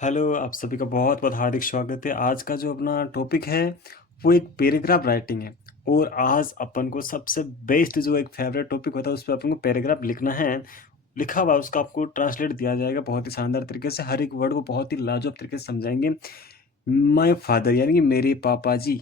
Hello, आप सभी का बहुत बहुत हार्दिक स्वागत है। आज का जो अपना टॉपिक है वो एक पैराग्राफ राइटिंग है। और आज अपन को सबसे बेस्ट जो एक फेवरेट टॉपिक होता है उस पर अपन को पैराग्राफ लिखना है। लिखा हुआ उसका आपको ट्रांसलेट दिया जाएगा बहुत ही शानदार तरीके से। हर एक वर्ड को बहुत ही लाजवाब तरीके से समझाएंगे। माय फादर यानी कि मेरे पापा जी,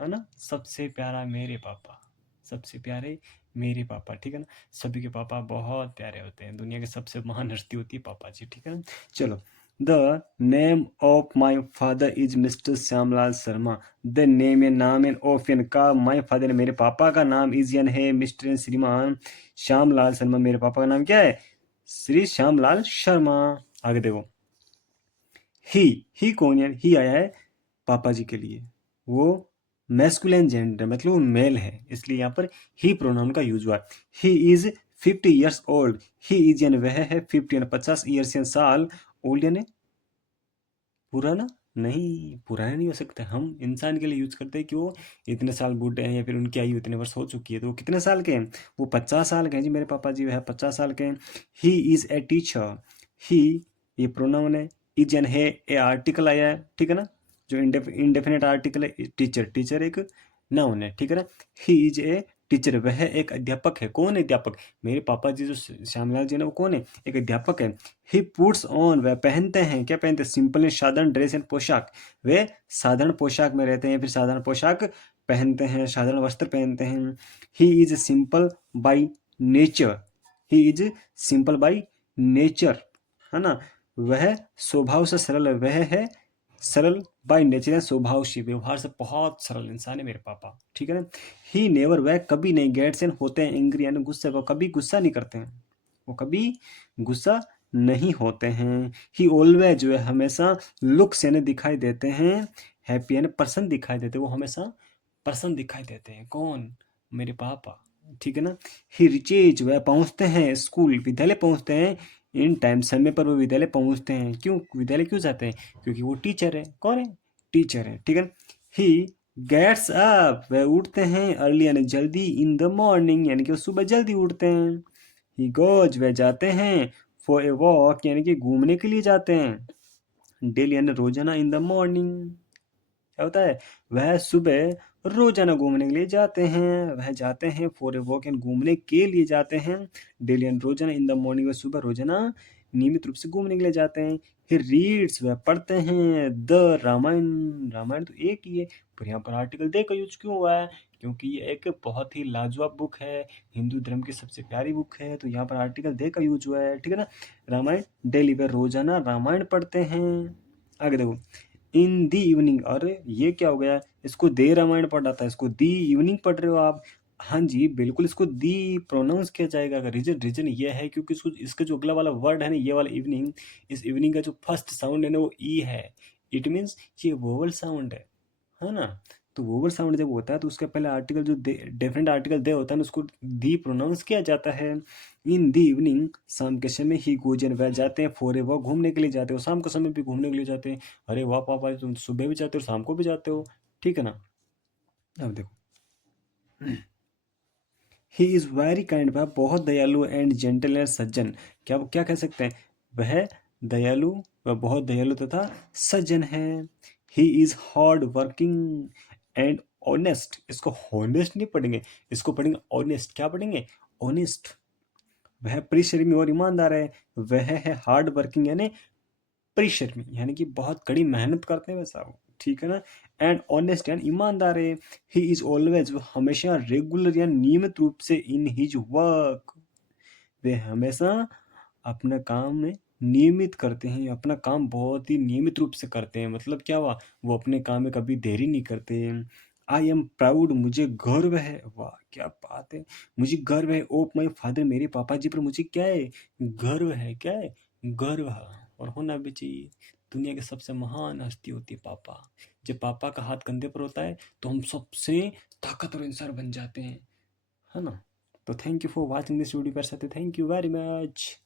है ना। सबसे प्यारा मेरे पापा, सबसे प्यारे मेरे पापा, ठीक है ना। सभी के पापा बहुत प्यारे होते हैं। दुनिया की सबसे महान हस्ती होती है पापा जी, ठीक है ना। चलो, the name of my father is mister Shyamlal Sharma. The name या नाम एन ऑफ एन का माई फादर मेरे पापा का नाम इज एन है मिस्टर श्रीमान श्यामलाल शर्मा। मेरे पापा का नाम क्या है? श्री श्यामलाल शर्मा। आगे देखो, ही कौन है? ही आया है पापा जी के लिए। वो मैस्कुलिन जेंडर मतलब वो मेल है, इसलिए यहाँ पर ही प्रोनाउन का यूज हुआ है। He is 50 years old. He is यानी वह है 50 यानी 50 ईयर्स यानी साल। ओल्ड यानी पुराना? नहीं, पुराना नहीं हो सकता। हम इंसान के लिए यूज करते हैं कि वो इतने साल बूढ़े हैं या फिर उनकी आयु इतने वर्ष हो चुकी है। तो वो कितने साल के हैं? वो 50 साल के हैं जी। मेरे पापा जी वह 50 साल के हैं। He is a teacher. ही ये प्रोनाउन है। इज एन है ए आर्टिकल आया है, ठीक है ना। जो इंडेफिनेट आर्टिकल है टीचर। टीचर एक नाउन है, ठीक है ना। ही इज ए टीचर, वह एक अध्यापक है। कौन है अध्यापक? मेरे पापा जी जो श्यामलाल जी ने वो कौन है? एक अध्यापक है। ही पुट्स ऑन, वह पहनते हैं। क्या पहनते हैं? सिंपल एंड साधारण ड्रेस एंड पोशाक। वे साधारण पोशाक में रहते हैं, फिर साधारण पोशाक पहनते हैं, साधारण वस्त्र पहनते हैं। He is simple by nature. He is simple by nature, है ना। वह स्वभाव से सरल है। वह है सरल बाई नेचर है, स्वभाव से, व्यवहार से बहुत सरल इंसान है मेरे पापा, ठीक है ना। ही नेवर, वह कभी नहीं गेट्स एंड होते हैं एंग्री यानी गुस्से। वो कभी गुस्सा नहीं करते हैं। वो कभी गुस्सा नहीं होते हैं। ही ऑलवेज, जो है हमेशा लुक्स यानी दिखाई देते हैं हैप्पी यानी प्रसन्न दिखाई देते हैं। वो हमेशा प्रसन्न दिखाई देते हैं। कौन? मेरे पापा, ठीक है ना। ही रिचेज, वह पहुंचते हैं स्कूल विद्यालय पहुंचते हैं इन टाइम, समय पर वो विद्यालय पहुंचते हैं। क्यों विद्यालय क्यों जाते हैं? क्योंकि वो टीचर है। कौन है? टीचर है, ठीक है ना। ही गेट्स अप, वह उठते हैं अर्ली यानी जल्दी, इन द मॉर्निंग यानी कि वो सुबह जल्दी उठते हैं। ही गोज, वह जाते हैं फॉर ए वॉक यानी कि घूमने के लिए जाते हैं। डेली यानी रोजाना, इन द मॉर्निंग क्या होता है? वह सुबह रोजाना घूमने के लिए जाते हैं। वह जाते हैं फॉर ए वॉक एंड घूमने के लिए जाते हैं। डेली एंड रोजाना, इन द मॉर्निंग वह सुबह रोजाना नियमित रूप से घूमने के लिए जाते हैं। फिर रीड्स, वह पढ़ते हैं द रामायण। रामायण तो एक ही है, पर यहाँ पर आर्टिकल दे का यूज क्यों हुआ है? क्योंकि ये एक बहुत ही लाजवाब बुक है, हिंदू धर्म की सबसे प्यारी बुक है, तो यहाँ पर आर्टिकल दे का यूज हुआ है, ठीक है ना। रामायण डेली, वह रोजाना रामायण पढ़ते हैं। आगे देखो, इन दी इवनिंग, अरे ये क्या हो गया? इसको दे रामायण पढ़ा था, इसको दी इवनिंग पढ़ रहे हो आप। हाँ जी बिल्कुल, इसको दी प्रोनाउंस किया जाएगा। अगर रीजन रीजन ये है क्योंकि इसको इसका जो अगला वाला वर्ड है ना, ये वाला इवनिंग, इस इवनिंग का जो फर्स्ट साउंड है ना वो ई है। इट मीन्स ये वोवल साउंड है ना। तो वोवल साउंड जब होता है तो उसके पहले आर्टिकल जो डिफरेंट आर्टिकल दे होता है ना, उसको दी प्रोनाउंस किया जाता है। इन दी इवनिंग, शाम के समय, ही गोजन, वह जाते हैं फॉर ए वॉक, घूमने के लिए जाते हो। शाम के समय भी घूमने के लिए जाते हैं। अरे वाह पापा, तुम सुबह भी जाते हो शाम को भी जाते हो, ठीक है ना। अब देखो, ही इज वेरी काइंड, वह बहुत दयालु एंड जेंटल एंड सज्जन। क्या क्या कह सकते हैं? वह दयालु, वह बहुत दयालु तथा सज्जन है। He is hard working and honest. इसको हॉनेस्ट नहीं पढ़ेंगे, इसको पढ़ेंगे ऑनेस्ट। क्या पढ़ेंगे? ऑनेस्ट। वह परिश्रमी और ईमानदार है। वह है हार्ड वर्किंग यानी परिश्रमी, यानी कि बहुत कड़ी मेहनत करते हैं वैसा वो, ठीक है ना। एंड ऑनेस्ट यानी ईमानदार है। ही इज ऑलवेज, वो हमेशा रेगुलर यानी नियमित रूप से इन हिज वर्क, वे हमेशा अपना काम में नियमित करते हैं। अपना काम बहुत ही नियमित रूप से करते हैं। मतलब क्या हुआ? वो अपने काम में कभी देरी नहीं करते। आई एम प्राउड, मुझे गर्व है। वाह क्या बात है! मुझे गर्व है ऑफ माई फादर, मेरे पापा जी पर मुझे क्या है? गर्व है। क्या है? गर्व है। और होना भी चाहिए। दुनिया की सबसे महान हस्ती होती है पापा। जब पापा का हाथ कंधे पर होता है तो हम सबसे ताकतवर इंसान बन जाते हैं, है ना। तो thank you for watching this video. पर साथ थैंक यू वेरी मच।